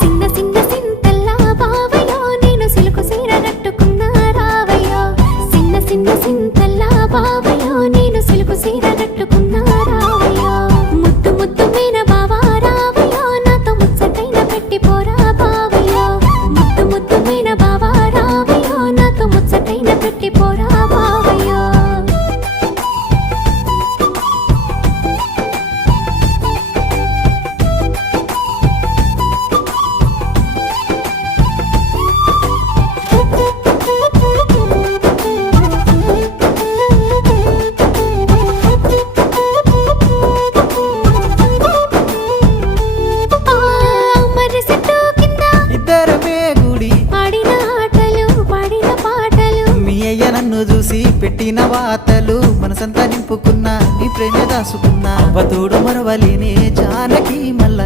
సిన్న సిన్న సింతల్లా బావయ్యో నేను సిలుకు సీర కట్టుకున్నా రావయ్యో సిన్న సిన్న సింతల్లా బావయ్యో నేను సిలుకు సీర కట్టుకున్నా రావయ్యో ముద్దు ముద్దు మీన బావా రావయ్యో నాతో ముచ్చటైన పెట్టిపోరా బావయ్యో ముద్దు ముద్దు మీన బావా రావయ్యో నాతో ముచ్చటైన పెట్టిపోరా బావయ్యో నన్ను చూసి పెట్టిన వాతలు మనసంతా నింపుకున్నా నీ ప్రేమ దాసుకున్నా అవతోడు మరవలేనే జానకి మల్ల